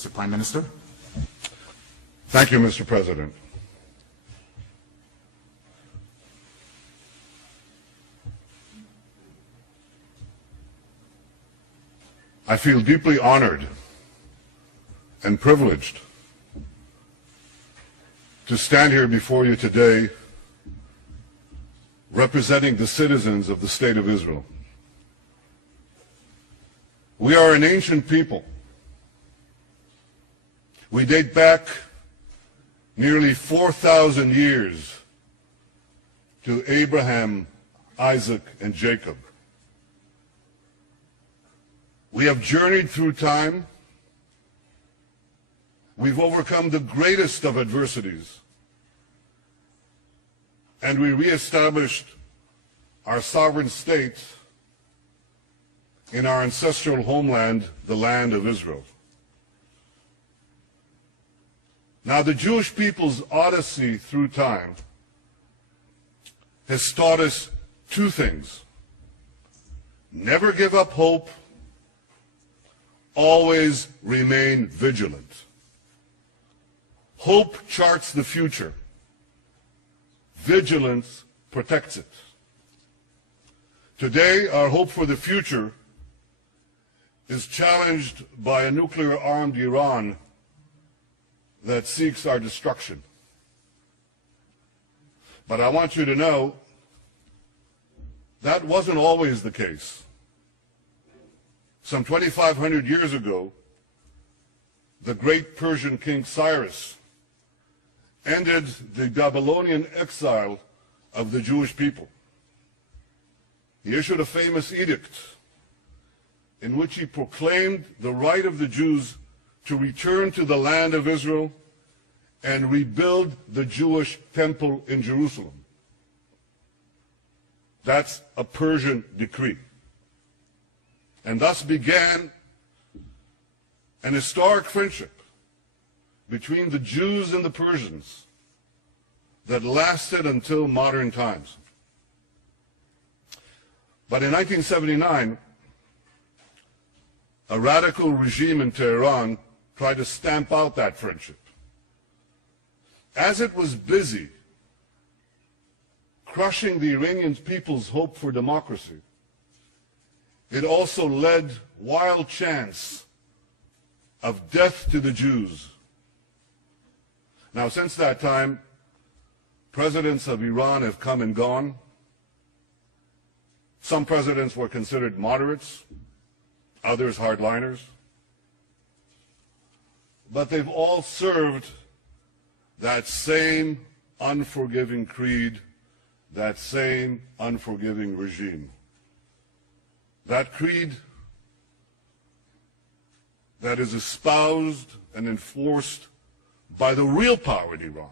Mr. Prime Minister. Thank you, Mr. President. I feel deeply honored and privileged to stand here before you today representing the citizens of the State of Israel. We are an ancient people. We date back nearly 4,000 years to Abraham, Isaac, and Jacob. We have journeyed through time. We've overcome the greatest of adversities. And we reestablished our sovereign state in our ancestral homeland, the land of Israel. Now, the Jewish people's odyssey through time has taught us two things. Never give up hope. Always remain vigilant. Hope charts the future. Vigilance protects it. Today, our hope for the future is challenged by a nuclear-armed Iran that seeks our destruction. But I want you to know that wasn't always the case. Some 2,500 years ago, the great Persian king Cyrus ended the Babylonian exile of the Jewish people. He issued a famous edict in which he proclaimed the right of the Jews to return to the land of Israel and rebuild the Jewish temple in Jerusalem. That's a Persian decree. And thus began an historic friendship between the Jews and the Persians that lasted until modern times. But in 1979, a radical regime in Tehran tried to stamp out that friendship. As it was busy crushing the Iranian people's hope for democracy, it also led wild chants of death to the Jews. Now, since that time, presidents of Iran have come and gone. Some presidents were considered moderates, others hardliners. But they've all served that same unforgiving creed, that same unforgiving regime. That creed that is espoused and enforced by the real power in Iran,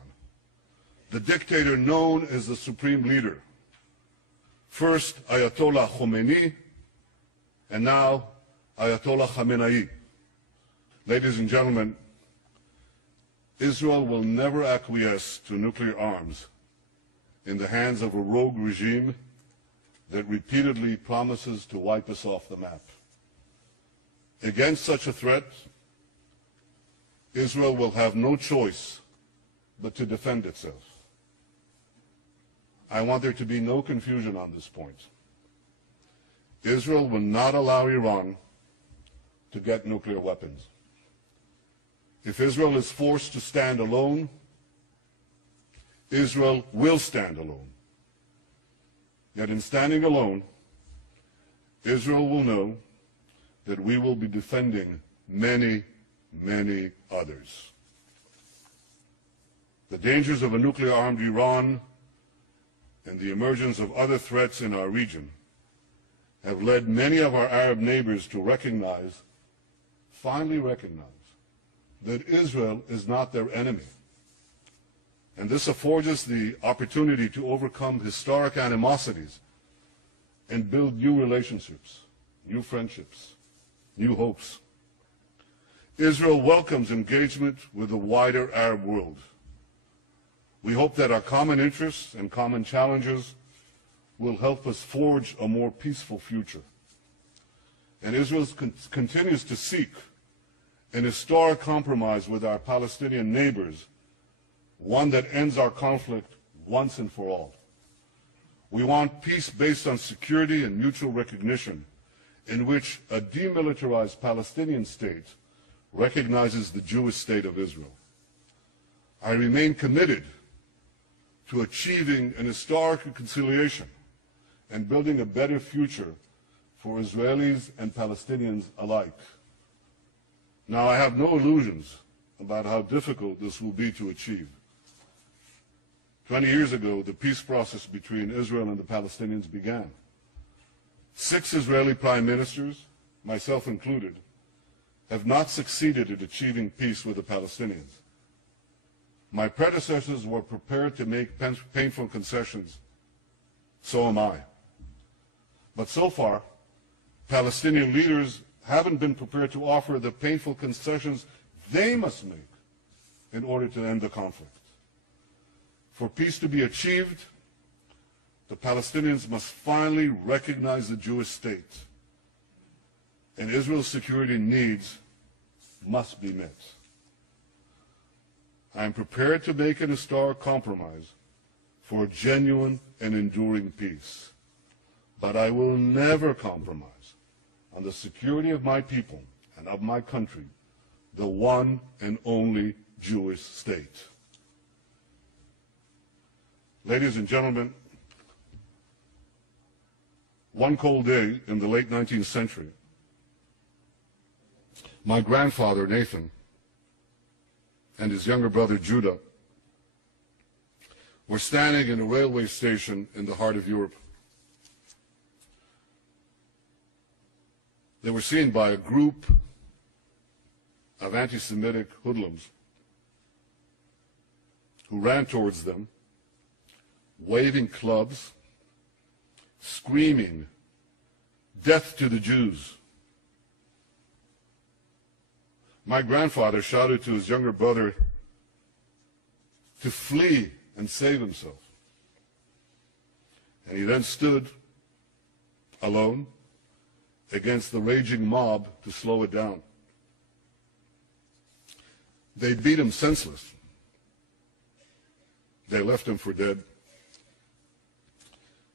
the dictator known as the supreme leader. First Ayatollah Khomeini, and now Ayatollah Khamenei. Ladies and gentlemen, Israel will never acquiesce to nuclear arms in the hands of a rogue regime that repeatedly promises to wipe us off the map. Against such a threat, Israel will have no choice but to defend itself. I want there to be no confusion on this point. Israel will not allow Iran to get nuclear weapons. If Israel is forced to stand alone, Israel will stand alone. Yet in standing alone, Israel will know that we will be defending many, many others. The dangers of a nuclear-armed Iran and the emergence of other threats in our region have led many of our Arab neighbors to recognize, finally recognize, that Israel is not their enemy. And this affords us the opportunity to overcome historic animosities and build new relationships, new friendships, new hopes. Israel welcomes engagement with the wider Arab world. We hope that our common interests and common challenges will help us forge a more peaceful future. And Israel continues to seek an historic compromise with our Palestinian neighbors, one that ends our conflict once and for all. We want peace based on security and mutual recognition, in which a demilitarized Palestinian state recognizes the Jewish state of Israel. I remain committed to achieving an historic reconciliation and building a better future for Israelis and Palestinians alike. Now, I have no illusions about how difficult this will be to achieve. 20 years ago, the peace process between Israel and the Palestinians began. 6 Israeli prime ministers, myself included, have not succeeded in achieving peace with the Palestinians. My predecessors were prepared to make painful concessions. So am I. But so far, Palestinian leaders haven't been prepared to offer the painful concessions they must make in order to end the conflict. For peace to be achieved, the Palestinians must finally recognize the Jewish state, and Israel's security needs must be met. I am prepared to make an historic compromise for genuine and enduring peace, but I will never compromise on the security of my people and of my country, the one and only Jewish state. Ladies and gentlemen, one cold day in the late 19th century, my grandfather, Nathan, and his younger brother, Judah, were standing in a railway station in the heart of Europe. They were seen by a group of anti-Semitic hoodlums who ran towards them, waving clubs, screaming, "Death to the Jews." My grandfather shouted to his younger brother to flee and save himself. And he then stood alone against the raging mob to slow it down. They beat him senseless. They left him for dead.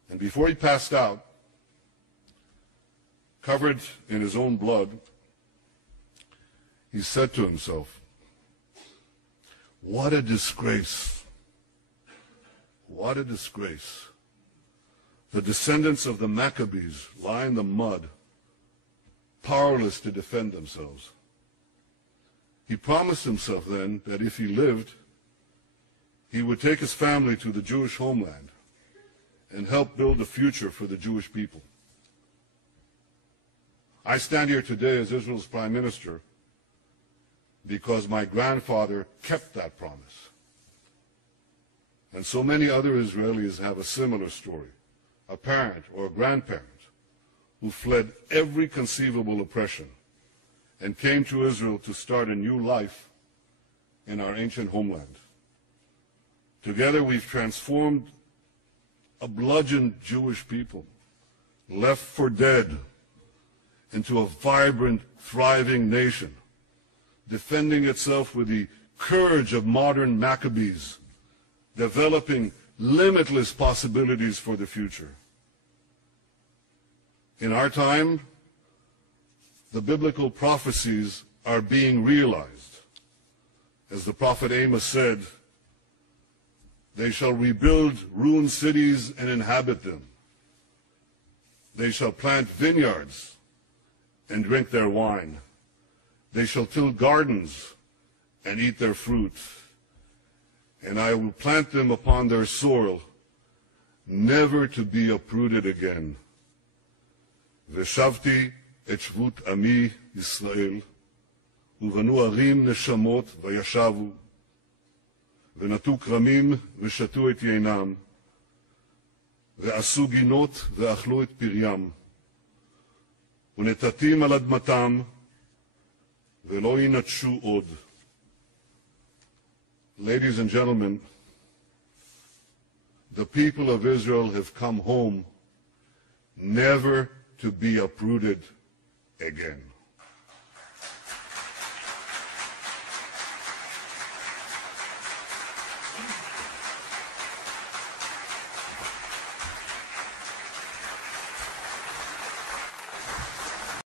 And before he passed out, covered in his own blood, he said to himself, "What a disgrace. What a disgrace. The descendants of the Maccabees lie in the mud, powerless to defend themselves." He promised himself then that if he lived, he would take his family to the Jewish homeland and help build a future for the Jewish people. I stand here today as Israel's Prime Minister because my grandfather kept that promise. And so many other Israelis have a similar story, a parent or a grandparent who fled every conceivable oppression and came to Israel to start a new life in our ancient homeland. Together we've transformed a bludgeoned Jewish people, left for dead, into a vibrant, thriving nation, defending itself with the courage of modern Maccabees, developing limitless possibilities for the future. In our time, the biblical prophecies are being realized. As the prophet Amos said, "They shall rebuild ruined cities and inhabit them. They shall plant vineyards and drink their wine. They shall till gardens and eat their fruit. And I will plant them upon their soil, never to be uprooted again. ושבתי את שבות עמי ישראל, ובנו ערים נשמות וישבו, ונטו כרמים ושתו את יינם, ועשו גינות ואכלו את פריים, ונטטים על אדמתם, ולא ינטשו עוד." Ladies and gentlemen, the people of Israel have come home never to be uprooted again.